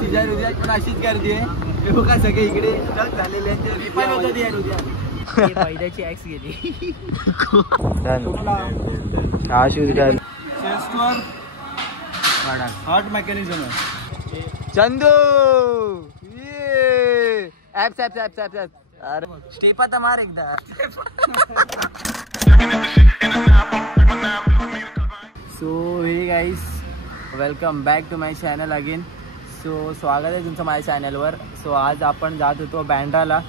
Season उद्या पण अशीच गर्दी आहे. हे बघा सगळे इकडे स्टक झालेले आहेत. ते रिफाईल होतं ते उद्या. पहिल्याची ॲक्स गेली. हा शूज घाल. चेस्टवर हॉट मेकॅनिझम आहे. चंदू ये apps apps apps apps apps. अरे स्टेप आता मार एकदा. सो हे guys welcome back to my channel again. So स्वागत आहे तुमचं माझ्या चॅनलवर. सो आज आपण जात होतो बँड्राला.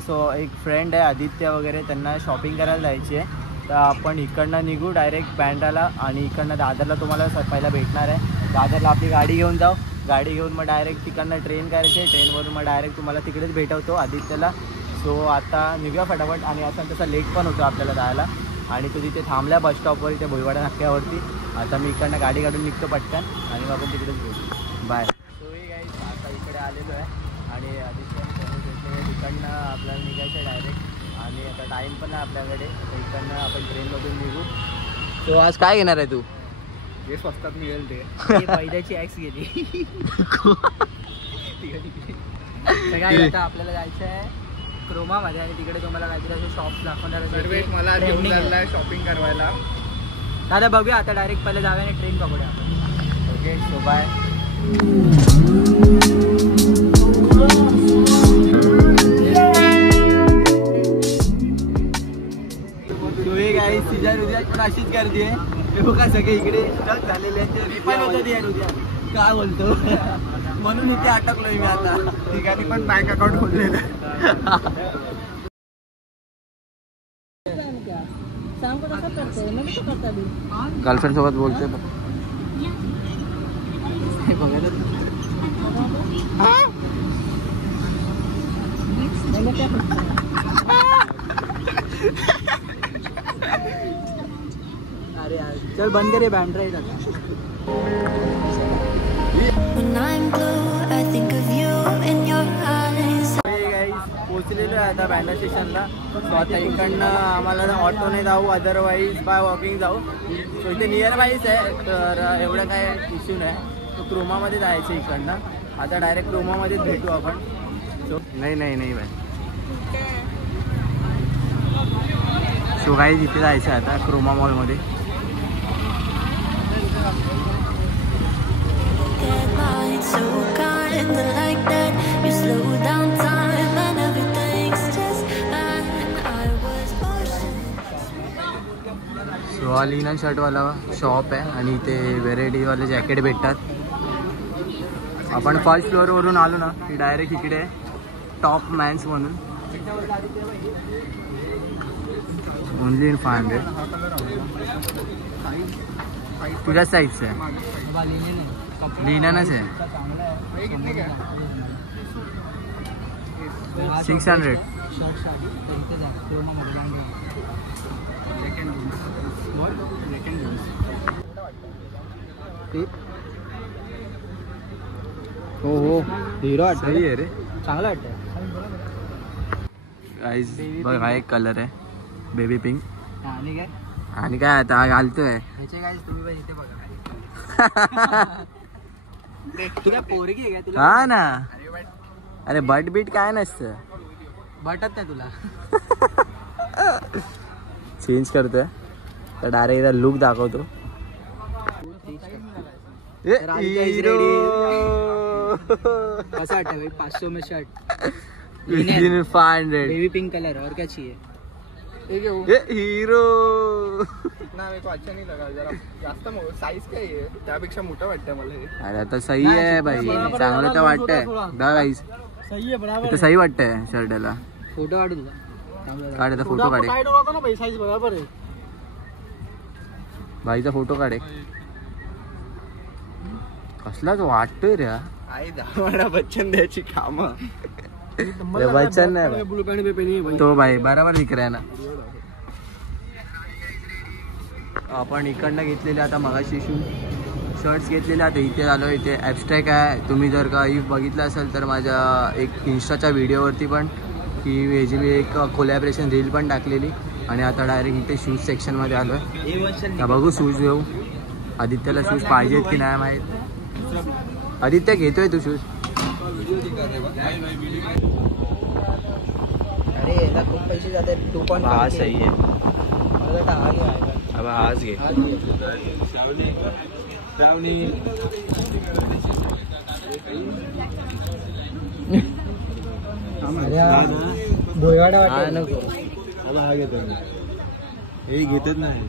सो एक फ्रेंड आहे आदित्य वगैरे, त्यांना शॉपिंग करायला जायची आहे. तर आपण इकडनं निघू डायरेक्ट बँड्राला आणि इकडनं दादरला तुम्हाला पहिला भेटणार आहे. दादरला आपली गाडी घेऊन जाऊ. गाडी घेऊन मग डायरेक्ट तिकडनं ट्रेन करायची आहे. ट्रेनवरून मग डायरेक्ट तुम्हाला तिकडेच भेटवतो आदित्यला. सो आता निघूया फटाफट. आणि असं तसा लेट पण होतो आपल्याला जायला. आणि तो तिथे थांबला बस स्टॉपवर इथे भोईवाडा नाक्यावरती. आता मी इकडनं गाडी काढून निघतो पटकन आणि मग आपण तिकडेच भेटू. बाय. सो हे गाईस आता इकडे आलेलो आहे आणि आदित्य तिकडनं आपल्याला निघायचं आहे डायरेक्ट. आणि आता टाईम पण आहे आपल्याकडे. इकडनं आपण ट्रेनमधून निघू. सो आज काय घेणार आहे तू? जे स्वस्तात मिळेल ते. पहिल्याची ॲक्स गेली. काय आता आपल्याला जायचं आहे क्रोमामध्ये आणि तिकडे तुम्हाला काहीतरी असे शॉप्स दाखवणार. मला घेऊन जायला शॉपिंग करवायला. दादा बघूया आता डायरेक्ट पहिले जाऊया आणि ट्रेन पकडूया आपण. Okay so bye. Guys season उद्या पण अशीच गर्दी आहे. हे बघा सगळे इकडे स्टक झालेले आहेत. ते रिफाईल होतं ते उद्या. काय बोलतो म्हणून इथे अटकलोय मी आता. ठिकाणी पण बँक अकाउंट खोललेलं. गर्लफ्रेंड सोबत बोलते अरे यार चल बंद करे बँड्रा येत आता. पोचलेलो आहे आता बँड्रा स्टेशनला. सो आता इकडनं आम्हाला ऑटोने जाऊ अदरवाईज बाय वॉकिंग जाऊ. सो इथे नियर बाईच आहे तर एवढं काय इश्यू नाही. तो क्रोमामध्ये जायचं इकडनं. आता डायरेक्ट क्रोमामध्येच भेटू आपण. सो नाही बाय. सो काही इथे जायचं आता क्रोमा मॉलमध्ये. सो हा लिनन शर्टवाला शॉप आहे आणि इथे व्हेरायटीवाले जॅकेट भेटतात. आपण फर्स्ट फ्लोअरवरून आलो ना की डायरेक्ट इकडे टॉप मॅन्स म्हणून ओनली इन 500. तुझ्या साईजचं आहे लिननच आहे. 600. हो हिरो सही आहे रे. चांगला वाटतं. बघ हा एक कलर आहे बेबी पिंक. आणि काय आता घालतोय. तुम्ही पण इथे बघा. हा ना. अरे बट बीट काय नसतं. बटत नाही तुला. चेंज करतोय तर डायरेक्ट एकदा लुक दाखवतो. कसं वाटतं 500 में शर्ट 500 बेबी पिंक कलर और क्या चाहिए. हीरो इतना मेरे को अच्छा नहीं लगा. जरा जास्त साइज काय आहे त्यापेक्षा मोठा वाटतं मला. अरे आता सही आहे भाई. चांगलं तर वाटतंय. गाईस सही आहे बरोबर. सही वाटतंय शर्टला. फोटो काढू तुला. काढ आता फोटो काढ. साईज बरोबर आहे. भाईचा फोटो काढे. कसलाच वाटतोय रे. आई बच्चन द्यायची काम. बच्चन नाही तो भाई बरोबर दिख रहा है ना. आपण इकडनं घेतलेले आता मगाशी शर्ट्स घेतलेले. आता इथे आलो. इथे ॲब्स्ट्रॅक्ट आहे. तुम्ही जर का बघितलं असेल तर माझ्या एक इंस्टाच्या व्हिडिओवरती पण की ह्याची मी एक कोलॅबरेशन रील पण टाकलेली. आणि आता डायरेक्ट इथे शूज सेक्शनमध्ये आलो आहे. बघू शूज घेऊ. आदित्यला शूज पाहिजेत की नाही माहीत. आदित्य घेतोय तू शूज? अरे याला खूप पैसे जाते 2.5. हा सही आहे. अब हाच घे. भोयवाडा हा नको. हा घेतो हे घेतच नाही.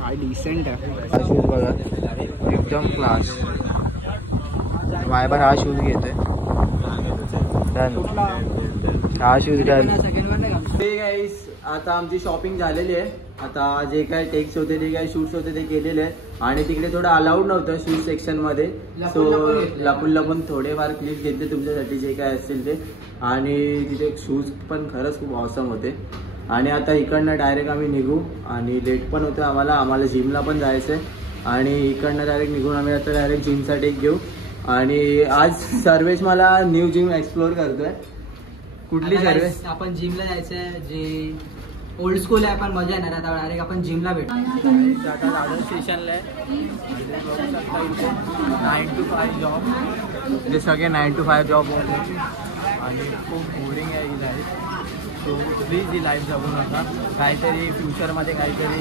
हा डिसेंट आहे. हा शूज बघा एकदम क्लास. माझ्यावर हा शूज घेतोय. हा शूज डन. आता आमची शॉपिंग झालेली आहे. आता जे काय टेक्स होते ते काय शूट्स होते ते केलेले आहे. आणि तिकडे थोडं अलाउड नव्हतं शूज सेक्शन मध्ये. सो लपून लपून थोडेफार क्लिप घेतले तुमच्यासाठी जे काय असतील ते. आणि तिथे शूज पण खरंच खूप ऑसम होते. आणि आता इकडनं डायरेक्ट आम्ही निघू. आणि लेट पण होतं आम्हाला जिमला पण जायचं आहे. आणि इकडनं डायरेक्ट निघून आम्ही आता डायरेक्ट जिमसाठी एक घेऊ. आणि आज सर्वेश मला न्यू जिम एक्सप्लोर करतोय. कुठली सर्वेश? आपण जिमला जायचंय जे ओल्ड स्कूल आहे. आपण मजा येणार आता डायरेक्ट आपण जिमला भेटू. आता दादर स्टेशनला आहे. 9 to 5 जॉब. म्हणजे सगळे 9 to 5 जॉब होते. आणि खूप बोरिंग आहे ही लाईफ. सो प्लीज ही लाईफ जगू नका. काहीतरी फ्युचरमध्ये काहीतरी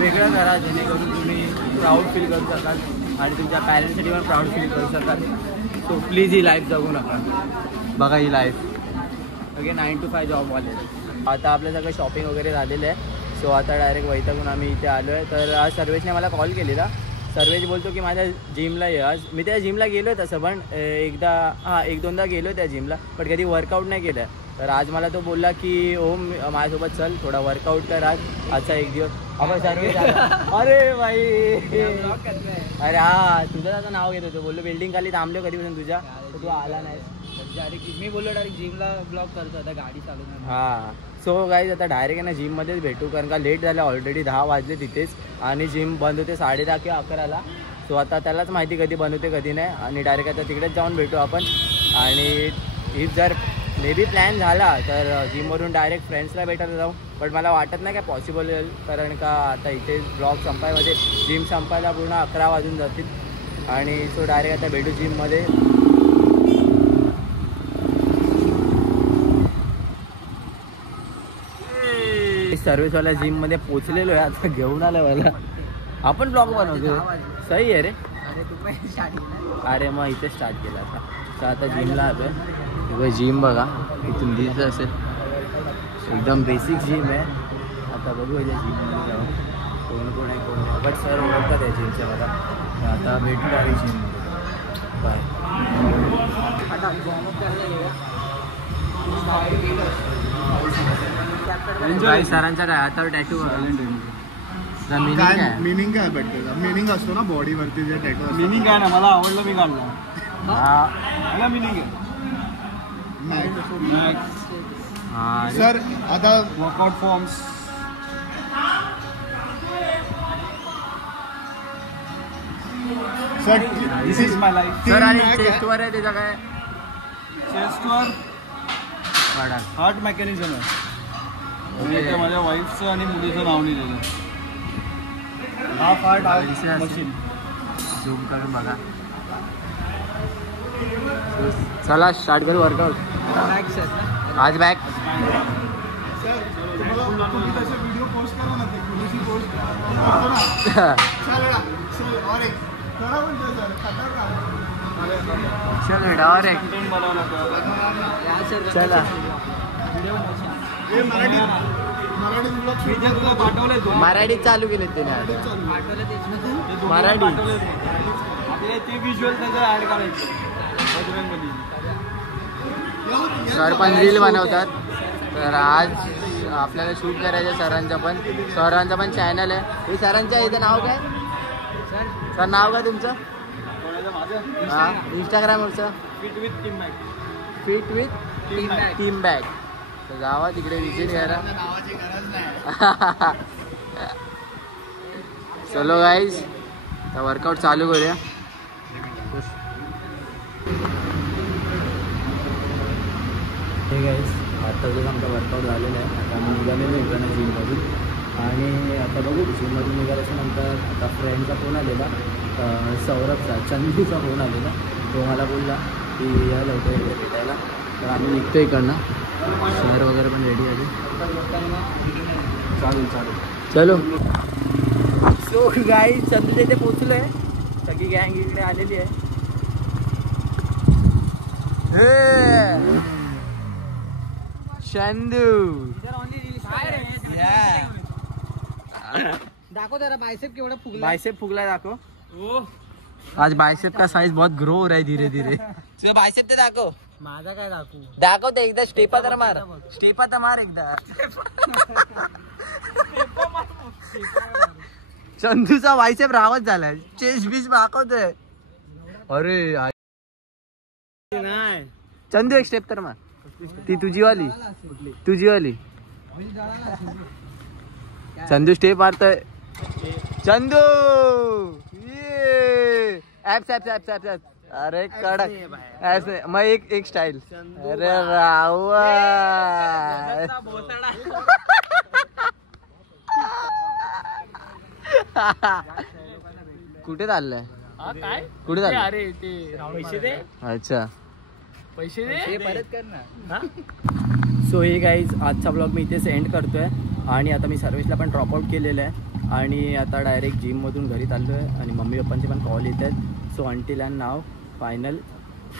वेगळं करा जेणेकरून तुम्ही प्राऊड फील करू शकाल. आणि तुमच्या पॅरेंट्ससाठी पण प्राऊड फील करू शकाल. सो प्लीज ही लाईफ जगू नका. बघा ही लाईफ सगळे 9 to 5 जॉबवाले. आता आपलं सगळं शॉपिंग वगैरे झालेलं आहे. सो आता डायरेक्ट वैतागून आम्ही इथे आलो आहे. तर आज सर्वेशने मला कॉल केलेला. सर्वेश बोलतो की माझ्या जिमला ये आज. मी त्या जिमला गेलो आहे तसं पण एक दोनदा गेलो त्या जिमला. पण कधी वर्कआउट नाही केलं. तर आज मला तो बोलला की ओम माझ्यासोबत चल थोडा वर्कआउट कर आज आजचा एक दिवस. आपण सर्वेश अरे बाई अरे हा तुझं आता नाव घेत होतो. बोललो बिल्डिंग खाली थांबलो कधीपासून तुझ्या. तर तू आला नाही. डायरेक्ट मी बोललो डायरेक्ट जिमला ब्लॉग करतो आता गाडी चालू. हां सो गाईज आता डायरेक्ट आहे ना जिममध्येच भेटू. कारण का लेट झालं ऑलरेडी 10 वाजले तिथेच. आणि जिम बंद होते 10:30 किंवा 11ला. सो आता त्यालाच माहिती कधी बंद होते कधी नाही. आणि डायरेक्ट आता तिकडेच जाऊन भेटू आपण. आणि इफ जर मे बी प्लॅन झाला तर जिमवरून डायरेक्ट फ्रेंड्सला भेटायला जाऊ. पण मला वाटत नाही काय पॉसिबल होईल. कारण का आता इथे ब्लॉग संपायमध्ये जिम संपायला पूर्ण 11 वाजून जातील. आणि सो डायरेक्ट आता भेटू जिममध्ये. सर्विसवाल्या जिममध्ये पोचलेलो आहे. आता घेऊन आलं मला. आपण ब्लॉग बनवतो सही आहे रे. अरे मग इथे स्टार्ट केला आता. तर आता जिमला आलो आहे. जिम बघा इथून दिसत असेल. एकदम बेसिक जिम आहे. आता बघू या जिममध्ये जाऊन कोण आहे कोण नाही. बट सर ओळखतात आहे जिमच्या मला. आता भेटू आहे जिममध्ये. बाय. काय सरांचा काय आता टॅटू मिनिंग काय भेटतं? मिनिंग असतो ना बॉडीवरती जे टॅटू. मिनिंग काय ना मला आवडलं मी काढलं. मला मिनिंग आहे सर. आता workout forms sir this is my life. Sir आणि चेस्टवर आहे त्याचा काय? चेस्टवर हार्ट मेकॅनिझम आहे. ते माझ्या वाईफचं आणि मुलीचं नाव लिहिलेलं आहे. Half heart machine. झूम करून बघा. चला स्टार्ट करू वर्कआउट. आज बॅक व्हिडिओ पोस्ट करू ना. चल डायरेक्ट चला. मराठीत चालू केले त्याने. मराठी ते व्हिज्युअल त्याचं ऍड करायचं. सर पण रील बनवतात. तर आज आपल्याला शूट करायचं सरांचा पण चॅनल आहे. हे सरांच्या इथं नाव काय सर? नाव काय तुमचं? हां इंस्टाग्रामवरचं फिट विथ टीम बॅग. तर जावा तिकडे विजिट करा. चलो गाईज तर वर्कआउट चालू करूया. हे गाईज आता जो आमचा वर्कआउट झालेला आहे. आता आम्ही निघालेलो इकडनं जिममधून. आणि आता बघू जिममधून निघाल्याच्या नंतर आता फ्रेंडचा फोन आलेला, सौरभचा, चंदूचा फोन आलेला. तो मला बोलला की या लवकर इकडे भेटायला. तर आम्ही निघतो इकडनं. शहर वगैरे पण रेडी आहे. चालेल चालेल चलो. सो गाईज चंदूच्या इथे पोचलो आहे. सगळी गँग इकडे आलेली आहे. चंदू दाखव जरा बायसेप केवढा फुगला. बाइसेप फुगला दाखव. आज बाइसेप का साइज बहुत ग्रो हो रहा है धीरे धीरे. तुझं बाइसेप ते दाखव. माझा काय दाखवू. दाखव ते एकदा. स्टेपा तर मार. स्टेपा तर मार एकदा. चंदूचा बाइसेप रावत झालाय. चेस्ट बीच दाखवतोय. अरे नाही चंदू एक स्टेप तर मार. ती तुझी वाली. तुझी वाली. चंदू स्टेप मारतोय. Chandu apps apps apps apps apps. अरे कडक ऍप्स. मग एक स्टाईल. अरे रावा कुठे चाललंय. काय कुठे चाललंय. अरे ते पैसे दे. अच्छा पैसे दे परत कर ना. सो हे गाईज आजचा ब्लॉग मी इथेच एंड करतोय. आणि आता मी सर्व्हिसला पण ड्रॉपआउट केलेलं आहे. आणि आता डायरेक्ट जिममधून घरी चाललो आहे. आणि मम्मी पप्पांचे पण कॉल येत आहेत. So until and now final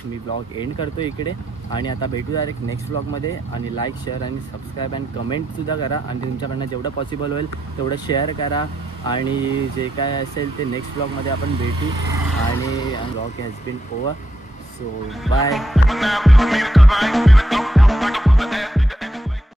me blog end करतो इकडे. आणि आता भेटू डायरेक्ट नेक्स्ट ब्लॉगमध्ये. आणि लाईक शेअर आणि सबस्क्राईब अँड कमेंटसुद्धा करा. आणि तुमच्याकडनं जेवढं पॉसिबल होईल तेवढं शेअर करा. आणि जे काय असेल ते नेक्स्ट ब्लॉगमध्ये आपण भेटू. आणि blog has been over. So bye.